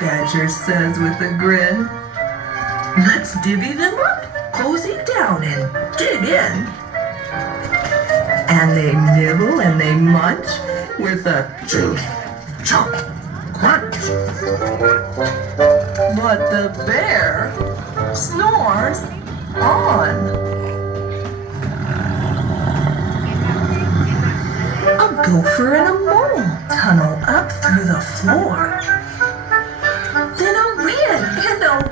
Badger says with a grin. Let's divvy them up, cozy down and dig in. And they nibble and they munch with a chew, chomp, crunch. But the bear snores on. A gopher and a mole tunnel up through the floor. Then a wren and a